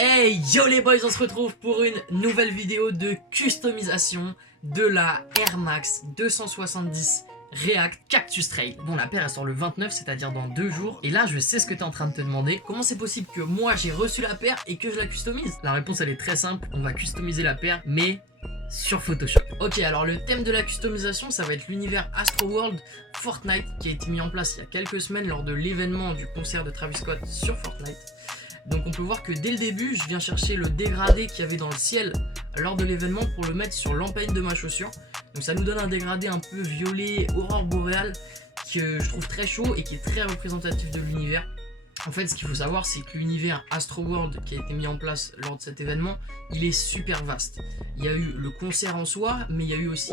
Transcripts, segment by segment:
Hey yo les boys, on se retrouve pour une nouvelle vidéo de customisation de la Air Max 270 React Cactus Trail. Bon, la paire elle sort le 29, c'est-à-dire dans 2 jours. Et là je sais ce que tu es en train de te demander. Comment c'est possible que moi j'ai reçu la paire et que je la customise? La réponse elle est très simple, on va customiser la paire mais sur Photoshop. Ok, alors le thème de la customisation ça va être l'univers Astroworld Fortnite qui a été mis en place il y a quelques semaines lors de l'événement du concert de Travis Scott sur Fortnite. Donc on peut voir que dès le début, je viens chercher le dégradé qu'il y avait dans le ciel lors de l'événement pour le mettre sur l'empeigne de ma chaussure. Donc ça nous donne un dégradé un peu violet, aurore boréale, que je trouve très chaud et qui est très représentatif de l'univers. En fait, ce qu'il faut savoir, c'est que l'univers Astroworld qui a été mis en place lors de cet événement, il est super vaste. Il y a eu le concert en soi, mais il y a eu aussi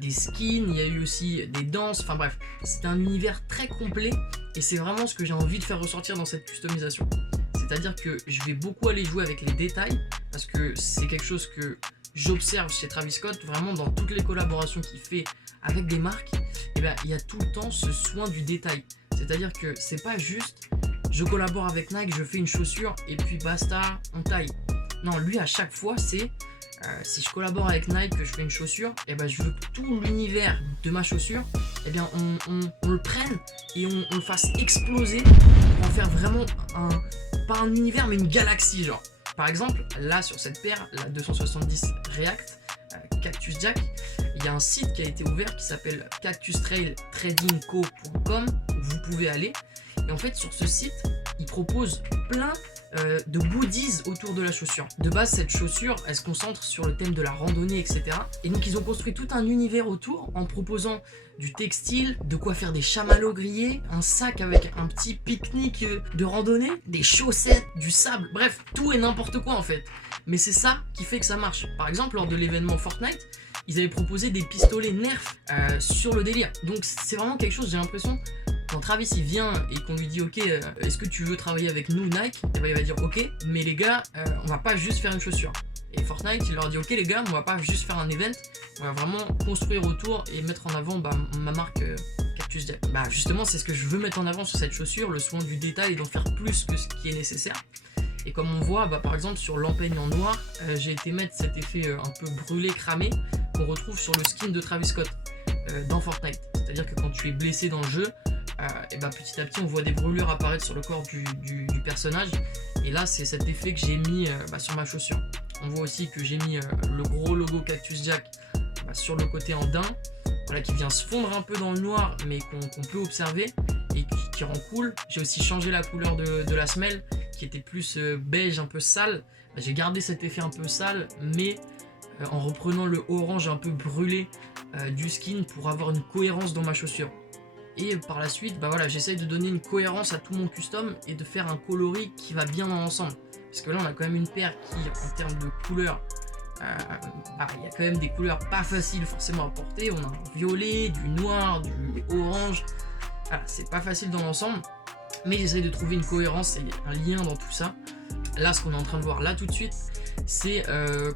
des skins, il y a eu aussi des danses, enfin bref, c'est un univers très complet et c'est vraiment ce que j'ai envie de faire ressortir dans cette customisation. C'est-à-dire que je vais beaucoup aller jouer avec les détails parce que c'est quelque chose que j'observe chez Travis Scott, vraiment dans toutes les collaborations qu'il fait avec des marques, et ben, il y a tout le temps ce soin du détail. C'est-à-dire que c'est pas juste je collabore avec Nike, je fais une chaussure et puis basta, on taille. Non, lui à chaque fois c'est si je collabore avec Nike, que je fais une chaussure, et ben, je veux que tout l'univers de ma chaussure, et bien, on le prenne et on le fasse exploser pour en faire vraiment pas un univers mais une galaxie genre. Par exemple, là sur cette paire, la 270 React Cactus Jack, il y a un site qui a été ouvert qui s'appelle cactustrailtradingco.com où vous pouvez aller. Et en fait sur ce site, il propose plein de goodies autour de la chaussure. De base, cette chaussure, elle se concentre sur le thème de la randonnée, etc. Et donc, ils ont construit tout un univers autour en proposant du textile, de quoi faire des chamallows grillés, un sac avec un petit pique-nique de randonnée, des chaussettes, du sable, bref, tout et n'importe quoi en fait. Mais c'est ça qui fait que ça marche. Par exemple, lors de l'événement Fortnite, ils avaient proposé des pistolets Nerf sur le délire. Donc, c'est vraiment quelque chose, j'ai l'impression. Quand Travis il vient et qu'on lui dit ok est-ce que tu veux travailler avec nous Nike, et ben il va dire ok mais les gars on va pas juste faire une chaussure. Et Fortnite il leur dit ok les gars on va pas juste faire un event, on va vraiment construire autour et mettre en avant ma marque Cactus Jack. Bah justement c'est ce que je veux mettre en avant sur cette chaussure, le soin du détail et d'en faire plus que ce qui est nécessaire. Et comme on voit par exemple sur l'empeigne en noir, j'ai été mettre cet effet un peu brûlé cramé qu'on retrouve sur le skin de Travis Scott dans Fortnite. C'est à dire que quand tu es blessé dans le jeu, et bah petit à petit on voit des brûlures apparaître sur le corps du personnage, et là c'est cet effet que j'ai mis sur ma chaussure. On voit aussi que j'ai mis le gros logo Cactus Jack sur le côté en daim, voilà, qui vient se fondre un peu dans le noir mais qu'on peut observer et qui rend cool. J'ai aussi changé la couleur de la semelle qui était plus beige un peu sale. J'ai gardé cet effet un peu sale mais en reprenant le orange un peu brûlé du skin pour avoir une cohérence dans ma chaussure. Et par la suite, voilà, j'essaye de donner une cohérence à tout mon custom et de faire un coloris qui va bien dans l'ensemble. Parce que là, on a quand même une paire qui, en termes de couleurs, il y a quand même des couleurs pas faciles forcément à porter. On a un violet, du noir, du orange. Voilà, c'est pas facile dans l'ensemble. Mais j'essaye de trouver une cohérence et un lien dans tout ça. Là, ce qu'on est en train de voir là tout de suite, c'est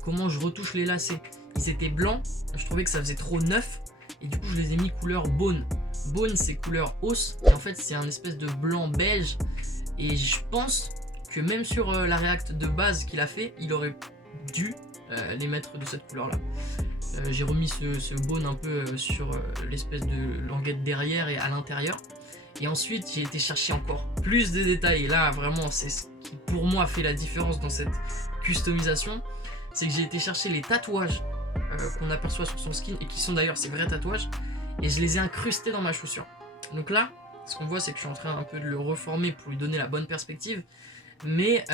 comment je retouche les lacets. Ils étaient blancs, je trouvais que ça faisait trop neuf. Et du coup je les ai mis couleur bone. Bone c'est couleur os et en fait c'est un espèce de blanc beige. Et je pense que même sur la React de base qu'il a fait, il aurait dû les mettre de cette couleur là. J'ai remis ce bone un peu sur l'espèce de languette derrière et à l'intérieur. Et ensuite j'ai été chercher encore plus de détails. Et là vraiment c'est ce qui pour moi fait la différence dans cette customisation. C'est que j'ai été chercher les tatouages qu'on aperçoit sur son skin et qui sont d'ailleurs ces vrais tatouages, et je les ai incrustés dans ma chaussure. Donc là ce qu'on voit c'est que je suis en train un peu de le reformer pour lui donner la bonne perspective, mais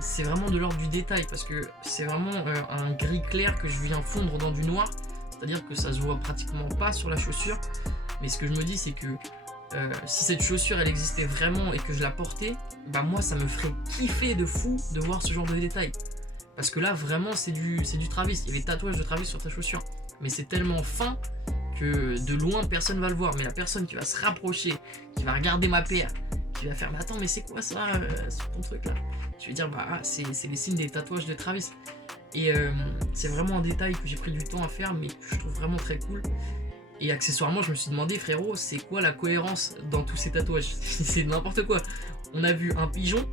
c'est vraiment de l'ordre du détail parce que c'est vraiment un gris clair que je viens fondre dans du noir, c'est à dire que ça se voit pratiquement pas sur la chaussure. Mais ce que je me dis c'est que si cette chaussure elle existait vraiment et que je la portais, moi ça me ferait kiffer de fou de voir ce genre de détails. Parce que là vraiment c'est du Travis, il y avait le tatouage de Travis sur ta chaussure. Mais c'est tellement fin que de loin personne va le voir. Mais la personne qui va se rapprocher, qui va regarder ma paire, qui va faire mais attends mais c'est quoi ça sur ton truc là, je vais dire c'est les signes des tatouages de Travis. Et c'est vraiment un détail que j'ai pris du temps à faire mais que je trouve vraiment très cool. Et accessoirement je me suis demandé frérot c'est quoi la cohérence dans tous ces tatouages. C'est n'importe quoi. On a vu un pigeon,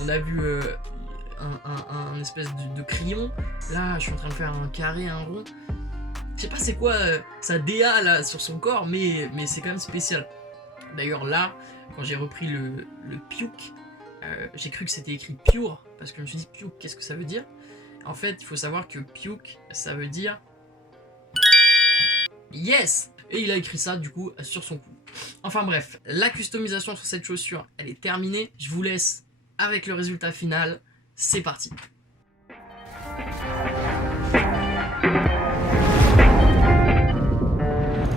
on a vu un espèce de crayon. Là, je suis en train de faire un carré, un rond. Je sais pas c'est quoi sa DA là sur son corps, mais c'est quand même spécial. D'ailleurs là, quand j'ai repris le puke, j'ai cru que c'était écrit pure, parce que je me suis dit puke, qu'est-ce que ça veut dire? En fait, il faut savoir que puke, ça veut dire yes. Et il a écrit ça du coup sur son cou. Enfin bref, la customisation sur cette chaussure, elle est terminée. Je vous laisse avec le résultat final. C'est parti.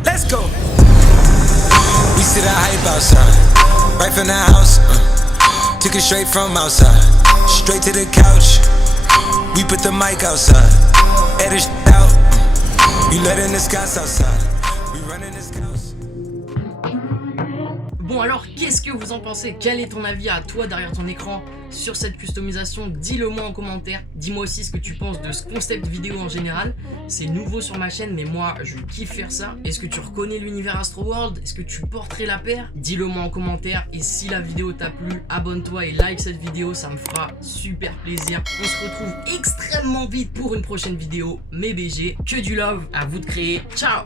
Let's go. We see the hype outside, right from the house. Took it straight from outside, straight to the couch. We put the mic outside, edit shit out. We letting the skies outside. We running this house. Bon alors, qu'est-ce que vous en pensez? Quel est ton avis à toi derrière ton écran sur cette customisation? Dis-le moi en commentaire. Dis-moi aussi ce que tu penses de ce concept vidéo en général. C'est nouveau sur ma chaîne, mais moi je kiffe faire ça. Est-ce que tu reconnais l'univers Astroworld? Est-ce que tu porterais la paire? Dis-le moi en commentaire. Et si la vidéo t'a plu, abonne-toi et like cette vidéo, ça me fera super plaisir. On se retrouve extrêmement vite pour une prochaine vidéo. Mes BG, que du love, à vous de créer. Ciao!